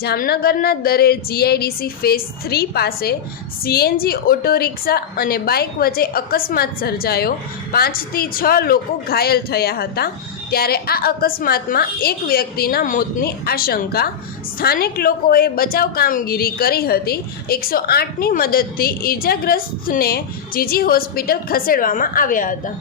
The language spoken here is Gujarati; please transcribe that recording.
જામનગરના દરેર જીઆઈડીસી ફેઝ 3 પાસે સીએનજી ઓટો રિક્ષા અને બાઇક વચ્ચે અકસ્માત સર્જાયો। 5 થી 6 લોકો ઘાયલ થયા હતા। ત્યારે આ અકસ્માતમાં એક વ્યક્તિના મોતની આશંકા। સ્થાનિક લોકોએ બચાવ કામગીરી કરી હતી। 108ની મદદથી ઇજાગ્રસ્તને જીજી હોસ્પિટલ ખસેડવામાં આવ્યા હતા।